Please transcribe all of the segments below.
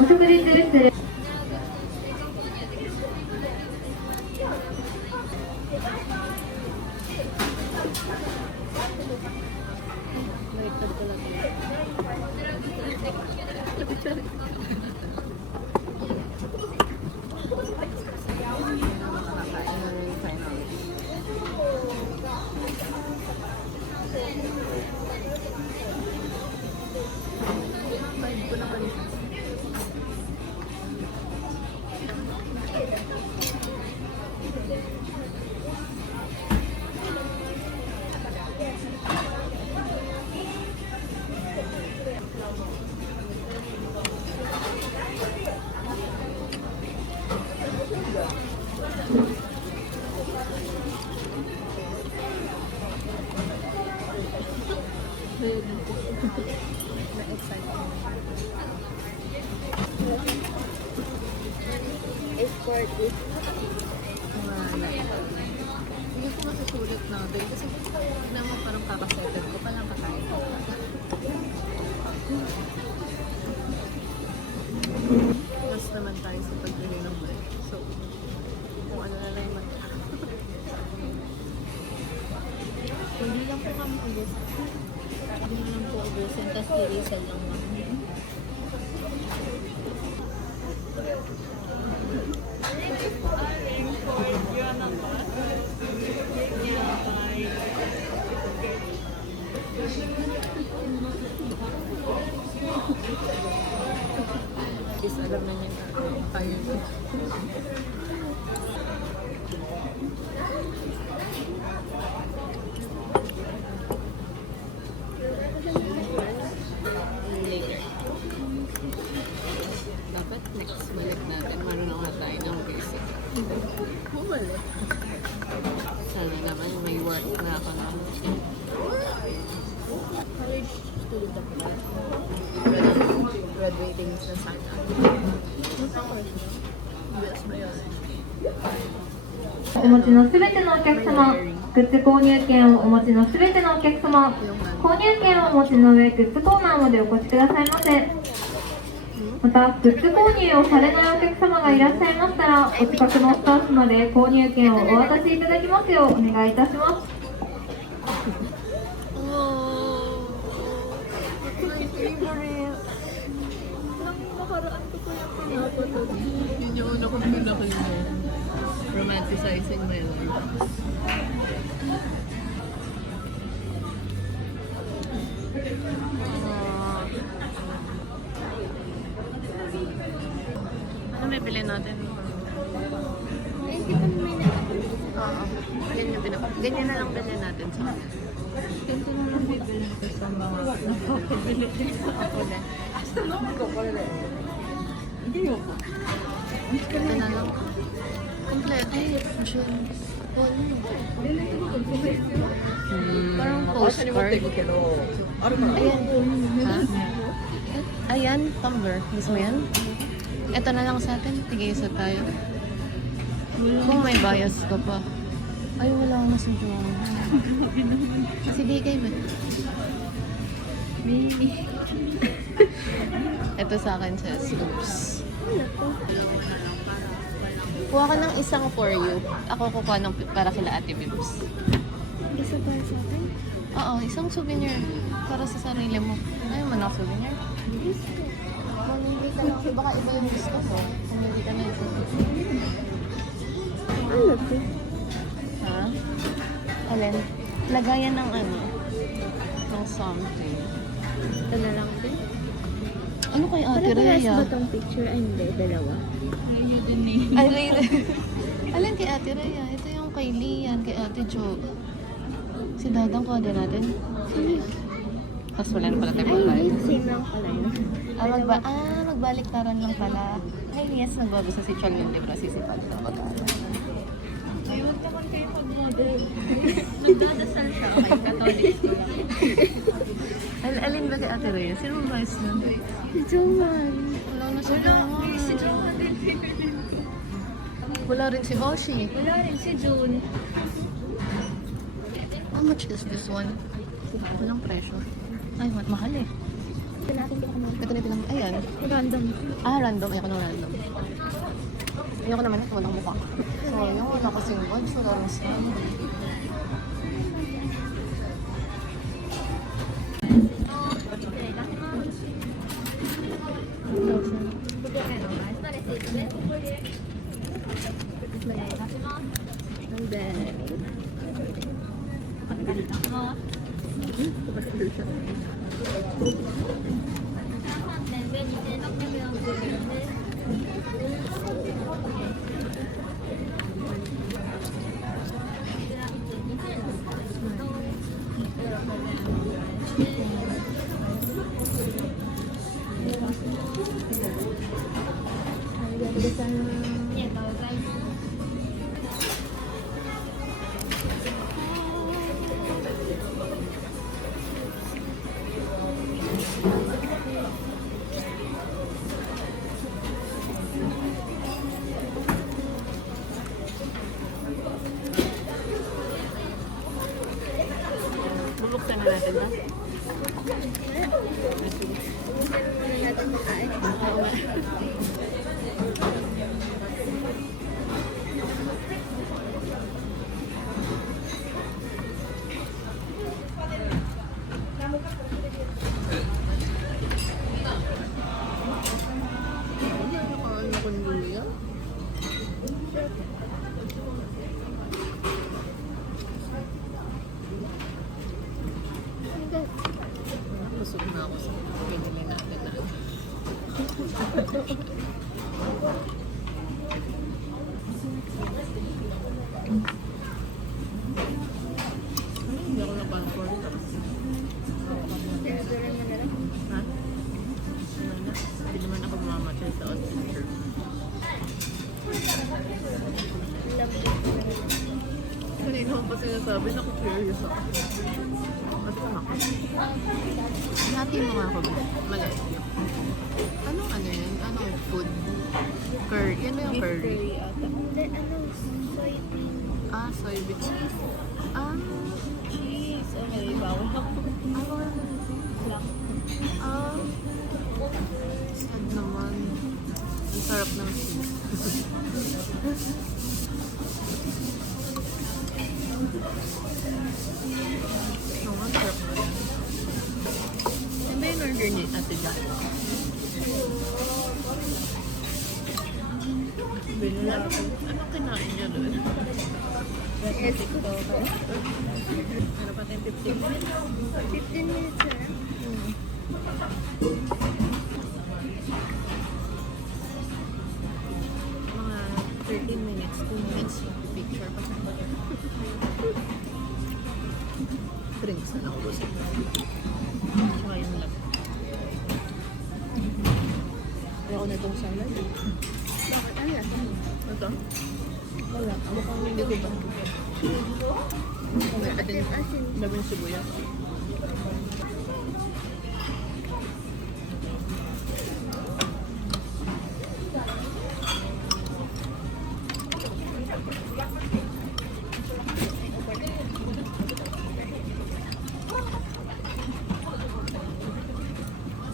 お食事中失礼。Hindi ko masusulit na din kasi naman parang kakasettle ko palang kakain ko. Mas naman tayo sa pagbili ng bread. So, kung ano na lang yung Hindi lang po kami ubos. Hindi na lang po ubusin, tapos tirisan lang lang. is alam na niya na tayo. Dapat next balik natin, marunong na tayo ng basic. Bumalik. Sana naman may work na ako na. College student ako ba? Graduating sa sana. Nasa course mo? Yes, ba yun? お持ちのすべてのお客様、グッズ購入券をお持ちのすべてのお客様、購入券をお持ちの上、グッズコーナーまでお越しくださいませ。また、グッズ購入をされないお客様がいらっしゃいましたら、お近くのスタッフまで購入券をお渡しいただきますようお願いいたします。My favorite. Nakaraan ko po yung pinapatag. Yun yung una kong pinakinggan. Romanticizing my life. Ano may bilhin natin? Hindi pa may nakapagod. Oo. Ganyan na lang bilhin natin sa kanya. Ganito na lang bibili ko sa mga nakapabili din sa ako na. Ito na lang. Kompleto. Ay, June. Parang postcard. Ayan. Ha? Ayan, tumbler. Gusto mo yan? Ito na lang sa atin. Tigisa tayo. Kung may bias ka pa. Ay, wala akong nasudyong. Sige, kayo ba? Ito sa akin sa Scoops. Kuha ka ng isang for you. Ako kukuha ng para kila Ate Bibbs. Isa para sa akin? Oo, isang souvenir. Para sa sarili mo. Ayaw mo ng souvenir? Mamili ka lang. Baka iba yung gusto mo. Mamili ka na ito. Ano to? Ha? Alin? Lagayan ng ano? Ng something. Ito na lang din. Ano kay Ate Parehas Rhea? ba itong picture? Ay, hindi. Dalawa. Alin? Alin kay Ate Rhea? Ito yung kay Lian, kay Ate Jo. Si Dadang kuha din natin. Tapos wala na pala tayo Ay, pagkain. hindi. Same lang pala yun. Magbaliktaran lang pala. Ay, yes, nagbagusto si Chol yung libro, sisipag na pagkain. Ay, huwag naman kayo mag-model. Nagdadasal siya. Okay, Catholic school. Alin ba kay Ate Rhea? Sino ang vice nun? Joman. Wala na si Joman. Si Joman din. Wala rin si Oshi. Wala rin si June. How much is this one? Walang presyo. Ay, mahal eh. Ito na pinang... Ayan. Random. Random. Ayoko ng random. Ayoko naman ito. Walang mukha. So, yung wala kasing one. So, lang sa... Bubuksan na natin ba? Busog na ako sa pinili natin na. Hindi ako na-confirm. Ha? Hindi naman ako mamamatay sa autism. Kanina ko pa sinasabi na ako curious ako. At ako. Hati mo nga ako ba? Mali. Anong ano yan? Anong food? Curry? Yan ba yung curry? Hindi, soybean. Soybean. Cheese. Okay, bawal ako. Sad naman. Ang sarap ng cheese. Ang sarap na. Ano ba yung order ni Ate Jan? Ano kinain niya doon? Yes, ito. Ano pa tayong 15 minutes? 15 minutes na. Mga 13 minutes, 2 minutes yung picture pa. Drinks na naubos. Tsaka yung lang. Ayoko na itong salad. Bakit? Ano yan? Ito? Wala. Mukhang hindi ko ba? May atin Asin. daming sibuyas.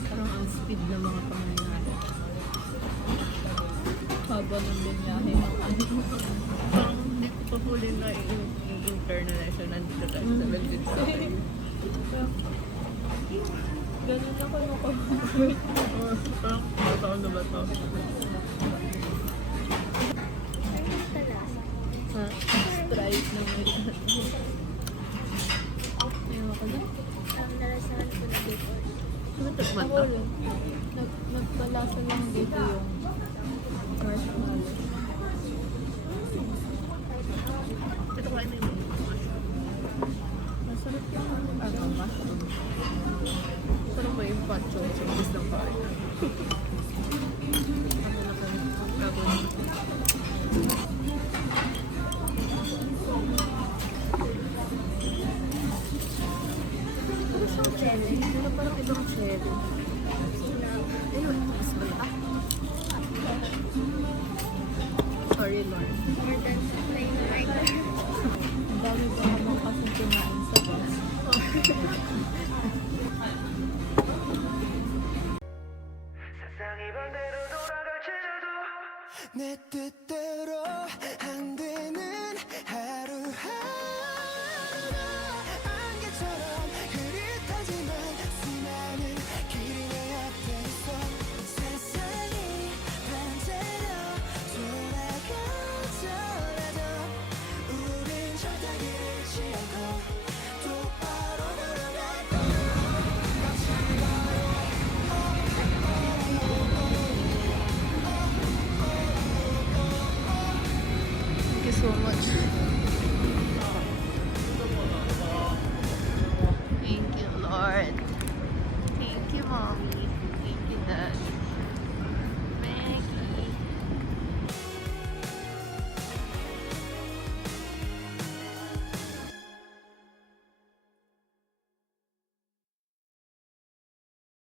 Parang ang speed ng mga pangyayari. Haba ng binyahe ng ano. Parang hindi ko pa huli na international nandito tayo sa London sa Ganun ako nako. parang mataon na ba ito? Ha? Stripe ng Ayaw ako na. ang nalasahan ko na dito. Matakman Ako to? rin. Nagpalasa lang dito yung marshmallow. Ito kain na yung Masarap yung mushroom. parang may impacho sa bis ng kain. Ano na kami? Gagawin. Ano siyang jelly? Pero parang ibang cherry. Ayun, mas malaki. Sorry, Lord. More than plain burger. Ang dami ko naman kasi kinain sa bus. 내 뜻대로 안 되는